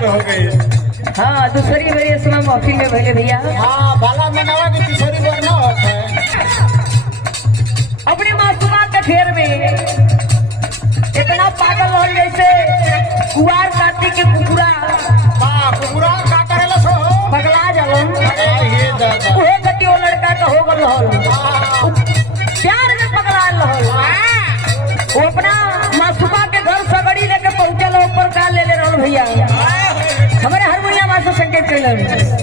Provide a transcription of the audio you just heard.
बार हो गई। हाँ दूसरी बार इस समय महफिल में भले भैया। हाँ बाला मनावा की तीसरी बार ना होता है। अपने मासूमा के फेर में इतना पागल हो जैसे कुआर काटी के कुकुरा कुकुरा का करेला सो पगला जालन। ये दादा उहे गति वो लड़का का हो गल रहल, प्यार में पगला रहल। वो अपना मासूमा के घर सगड़ी लेके पहुंचल ऊपर का ले रहल भैया। हमारे हारमोनिया मास्टर संकेत कैलन भैया